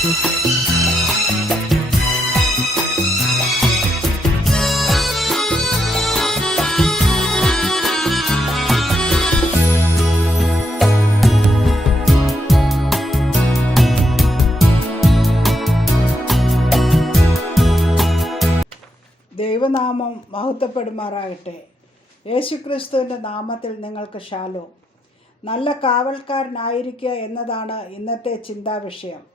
ദൈവനാമം മഹത്വപ്പെടുമാറാകട്ടെ. യേശുക്രിസ്തുവിന്റെ നാമത്തിൽ നിങ്ങൾക്ക് ശാലോ. നല്ല കാവൽക്കാരനായിരിക്കുക എന്നതാണ് ഇന്നത്തെ ചിന്താ വിഷയം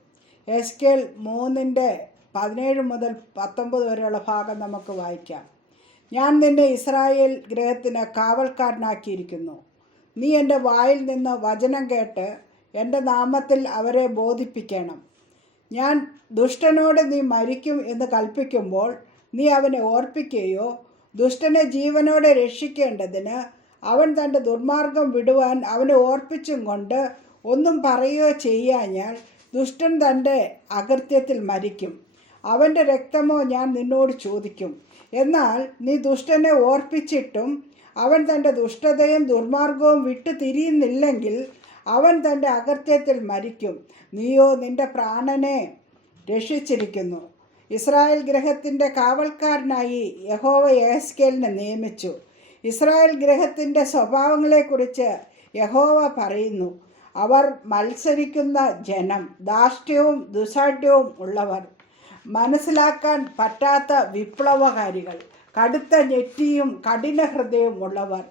എസ് കെൽ മൂന്നിന്റെ പതിനേഴ് മുതൽ പത്തൊമ്പത് വരെയുള്ള ഭാഗം നമുക്ക് വായിക്കാം. ഞാൻ നിന്നെ ഇസ്രായേൽ ഗ്രഹത്തിന് കാവൽക്കാരനാക്കിയിരിക്കുന്നു. നീ എന്റെ വായിൽ നിന്ന് വചനം കേട്ട് എന്റെ നാമത്തിൽ അവരെ ബോധിപ്പിക്കണം. ഞാൻ ദുഷ്ടനോട് നീ മരിക്കും എന്ന് കൽപ്പിക്കുമ്പോൾ നീ അവനെ ഓർപ്പിക്കുകയോ ദുഷ്ടനെ ജീവനോടെ രക്ഷിക്കേണ്ടതിന് അവൻ തന്റെ ദുർമാർഗം വിടുവാൻ അവനെ ഓർപ്പിച്ചും കൊണ്ട് ഒന്നും പറയുകയോ ചെയ്യാഞ്ഞാൽ ദുഷ്ടൻ തന്റെ അകൃത്യത്തിൽ മരിക്കും. അവന്റെ രക്തമോ ഞാൻ നിന്നോട് ചോദിക്കും. എന്നാൽ നീ ദുഷ്ടനെ ഓർപ്പിച്ചിട്ടും അവൻ തന്റെ ദുഷ്ടതയും ദുർമാർഗവും വിട്ടു തിരിയുന്നില്ലെങ്കിൽ അവൻ തന്റെ അകൃത്യത്തിൽ മരിക്കും. നീയോ നിന്റെ പ്രാണനെ രക്ഷിച്ചിരിക്കുന്നു. ഇസ്രായേൽ ഗ്രഹത്തിന്റെ കാവൽക്കാരനായി യഹോവ യഹസ്കേലിനെ നിയമിച്ചു. ഇസ്രായേൽ ഗ്രഹത്തിന്റെ സ്വഭാവങ്ങളെക്കുറിച്ച് യഹോവ പറയുന്നു. അവർ മത്സരിക്കുന്ന ജനം ധാർഷ്ട്യവും ദുസാഠ്യവും ഉള്ളവർ. മനസ്സിലാക്കാൻ പറ്റാത്ത വിപ്ലവകാരികൾ കടുത്ത ഞെറ്റിയും കഠിന ഹൃദയവും ഉള്ളവർ.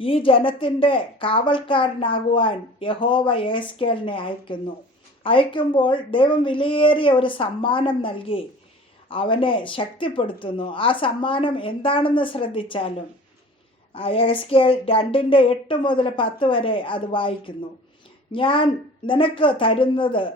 ഈ ജനത്തിന്റെ കാവൽക്കാരനാകുവാൻ യഹോവ യേസ്കേലിനെ അയക്കുന്നു. അയക്കുമ്പോൾ ദൈവം വിലയേറിയ ഒരു സമ്മാനം നൽകി അവനെ ശക്തിപ്പെടുത്തുന്നു. ആ സമ്മാനം എന്താണെന്ന് ശ്രദ്ധിച്ചാലും എസ്കേൽ രണ്ടിന്റെ എട്ട് മുതൽ പത്ത് വരെ അത് വായിക്കുന്നു. ഞാൻ നിനക്ക് തരുന്നത്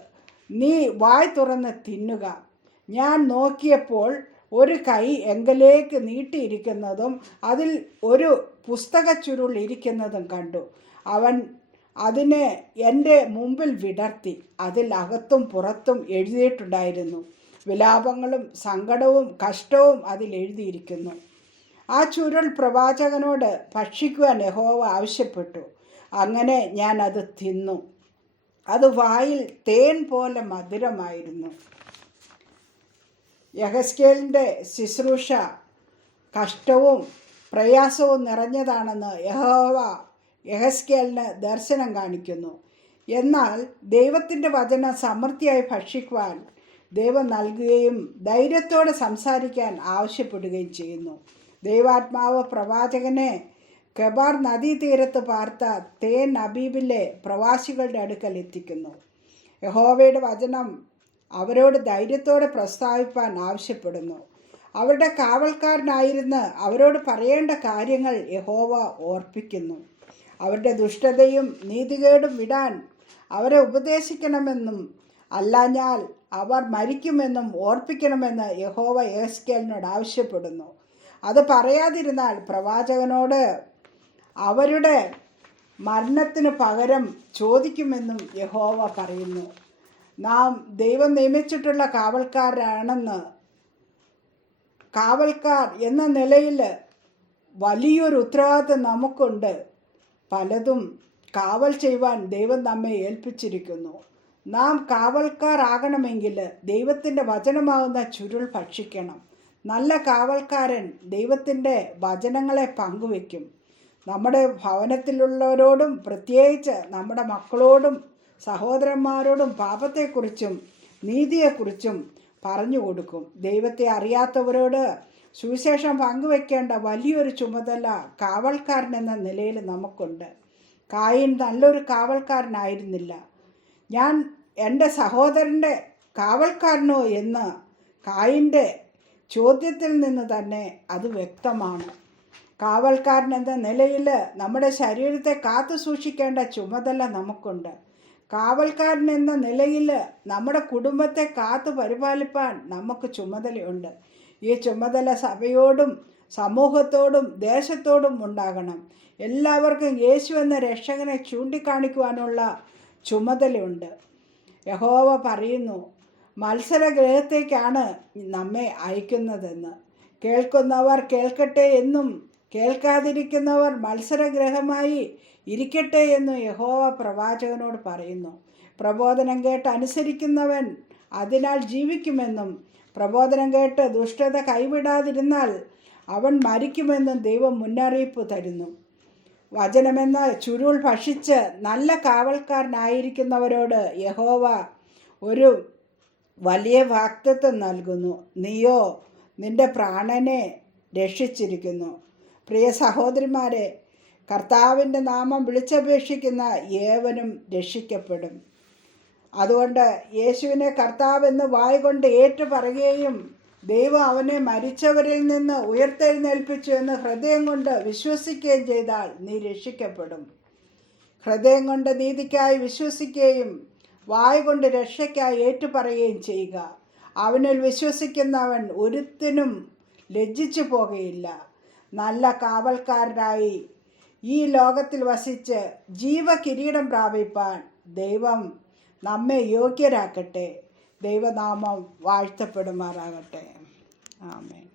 നീ വായ് തുറന്ന് തിന്നുക. ഞാൻ നോക്കിയപ്പോൾ ഒരു കൈ എങ്കലേക്ക് നീട്ടിയിരിക്കുന്നതും അതിൽ ഒരു പുസ്തക ചുരുൾ ഇരിക്കുന്നതും കണ്ടു. അവൻ അതിനെ എന്റെ മുമ്പിൽ വിടർത്തി അതിൽ അകത്തും പുറത്തും എഴുതിയിട്ടുണ്ടായിരുന്നു. വിലാപങ്ങളും സങ്കടവും കഷ്ടവും അതിൽ എഴുതിയിരിക്കുന്നു. ആ ചുരുൾ പ്രവാചകനോട് ഭക്ഷിക്കുവാൻ യഹോവ ആവശ്യപ്പെട്ടു. അങ്ങനെ ഞാൻ അത് തിന്നു. അത് വായിൽ തേൻ പോലെ മധുരമായിരുന്നു. യഹസ്കേലിന്റെ ശുശ്രൂഷ കഷ്ടവും പ്രയാസവും നിറഞ്ഞതാണെന്ന് യഹോവ യഹസ്കേലിന് ദർശനം കാണിക്കുന്നു. എന്നാൽ ദൈവത്തിന്റെ വചനം സമൃദ്ധിയായി ഭക്ഷിക്കുവാൻ ദൈവം നൽകുകയും ധൈര്യത്തോടെ സംസാരിക്കാൻ ആവശ്യപ്പെടുകയും ചെയ്യുന്നു. ദൈവാത്മാവ് പ്രവാചകനെ കബാർ നദീതീരത്ത് പാർത്ത തേൻ അബീബിലെ പ്രവാസികളുടെ അടുക്കൽ എത്തിക്കുന്നു. യഹോവയുടെ വചനം അവരോട് ധൈര്യത്തോടെ പ്രസ്താവിപ്പാൻ ആവശ്യപ്പെടുന്നു. അവരുടെ കാവൽക്കാരനായിരുന്ന് അവരോട് പറയേണ്ട കാര്യങ്ങൾ യഹോവ ഓർപ്പിക്കുന്നു. അവരുടെ ദുഷ്ടതയും നീതികേടും വിടാൻ അവരെ ഉപദേശിക്കണമെന്നും അല്ലാഞ്ഞാൽ അവർ മരിക്കുമെന്നും ഓർപ്പിക്കണമെന്ന് യഹോവ യേസ്കേലിനോട് ആവശ്യപ്പെടുന്നു. അത് പറയാതിരുന്നാൽ പ്രവാചകനോട് അവരുടെ മരണത്തിന് പകരം ചോദിക്കുമെന്നും യഹോവ പറയുന്നു. നാം ദൈവം നിയമിച്ചിട്ടുള്ള കാവൽക്കാരാണെന്ന് കാവൽക്കാർ എന്ന നിലയിൽ വലിയൊരു ഉത്തരവാദിത്വം നമുക്കുണ്ട്. പലതും കാവൽ ചെയ്യുവാൻ ദൈവം നമ്മെ ഏൽപ്പിച്ചിരിക്കുന്നു. നാം കാവൽക്കാരാകണമെങ്കിൽ ദൈവത്തിന്റെ വചനമാകുന്ന ചുരുൾ ഭക്ഷിക്കണം. നല്ല കാവൽക്കാരൻ ദൈവത്തിന്റെ വചനങ്ങളെ പങ്കുവെക്കും നമ്മുടെ ഭവനത്തിലുള്ളവരോടും പ്രത്യേകിച്ച് നമ്മുടെ മക്കളോടും സഹോദരന്മാരോടും പാപത്തെക്കുറിച്ചും നീതിയെക്കുറിച്ചും പറഞ്ഞു കൊടുക്കും. ദൈവത്തെ അറിയാത്തവരോട് സുവിശേഷം പങ്കുവെക്കേണ്ട വലിയൊരു ചുമതല കാവൽക്കാരൻ എന്ന നിലയിൽ നമുക്കുണ്ട്. കായിൻ നല്ലൊരു കാവൽക്കാരനായിരുന്നില്ല. ഞാൻ എന്റെ സഹോദരന്റെ കാവൽക്കാരനോ എന്ന് കായിന്റെ ചോദ്യത്തിൽ നിന്ന് തന്നെ അത് വ്യക്തമാണ്. കാവൽക്കാരൻ എന്ന നിലയിൽ നമ്മുടെ ശരീരത്തെ കാത്തു സൂക്ഷിക്കേണ്ട ചുമതല നമുക്കുണ്ട്. കാവൽക്കാരൻ എന്ന നിലയിൽ നമ്മുടെ കുടുംബത്തെ കാത്തു പരിപാലിപ്പാൻ നമുക്ക് ചുമതലയുണ്ട്. ഈ ചുമതല സഭയോടും സമൂഹത്തോടും ദേശത്തോടും ഉണ്ടാകണം. എല്ലാവർക്കും യേശു എന്ന രക്ഷകനെ ചൂണ്ടിക്കാണിക്കുവാനുള്ള ചുമതലയുണ്ട്. യഹോവ പറയുന്നു മത്സരഗ്രഹത്തേക്കാണ് നമ്മെ അയക്കുന്നതെന്ന്. കേൾക്കുന്നവർ കേൾക്കട്ടെ എന്നും കേൾക്കാതിരിക്കുന്നവർ മത്സരഗ്രഹമായി ഇരിക്കട്ടെ എന്ന് യഹോവ പ്രവാചകനോട് പറയുന്നു. പ്രബോധനം കേട്ട് അനുസരിക്കുന്നവൻ അതിനാൽ ജീവിക്കുമെന്നും പ്രബോധനം കേട്ട് ദുഷ്ടത കൈവിടാതിരുന്നാൽ അവൻ മരിക്കുമെന്നും ദൈവം മുന്നറിയിപ്പ് തരുന്നു. വചനമെന്ന ചുരുൾ ഭക്ഷിച്ച് നല്ല കാവൽക്കാരനായിരിക്കുന്നവരോട് യഹോവ ഒരു വലിയ വാക്തത്വം നൽകുന്നു. നീയോ നിന്റെ പ്രാണനെ രക്ഷിച്ചിരിക്കുന്നു. പ്രിയ സഹോദരിമാരെ കർത്താവിന്റെ നാമം വിളിച്ചപേക്ഷിക്കുന്ന ഏവനും രക്ഷിക്കപ്പെടും. അതുകൊണ്ട് യേശുവിനെ കർത്താവെന്ന് വായ കൊണ്ട് ഏറ്റു പറയുകയും ദൈവം അവനെ മരിച്ചവരിൽ നിന്ന് ഉയർത്തെഴുന്നേൽപ്പിച്ചു എന്ന് ഹൃദയം കൊണ്ട് വിശ്വസിക്കുകയും ചെയ്താൽ നീ രക്ഷിക്കപ്പെടും. ഹൃദയം കൊണ്ട് നീതിക്കായി വിശ്വസിക്കുകയും വായ കൊണ്ട് രക്ഷയ്ക്കായി ഏറ്റുപറയുകയും ചെയ്യുക. അവനിൽ വിശ്വസിക്കുന്നവൻ ഒരുത്തിനും ലജ്ജിച്ചു പോകുകയില്ല നല്ല കാവൽക്കാരനായി ഈ ലോകത്തിൽ വസിച്ച് ജീവകിരീടം പ്രാപിപ്പാൻ ദൈവം നമ്മെ യോഗ്യരാക്കട്ടെ. ദൈവനാമം വാഴ്ത്തപ്പെടുമാറാകട്ടെ. ആമേൻ.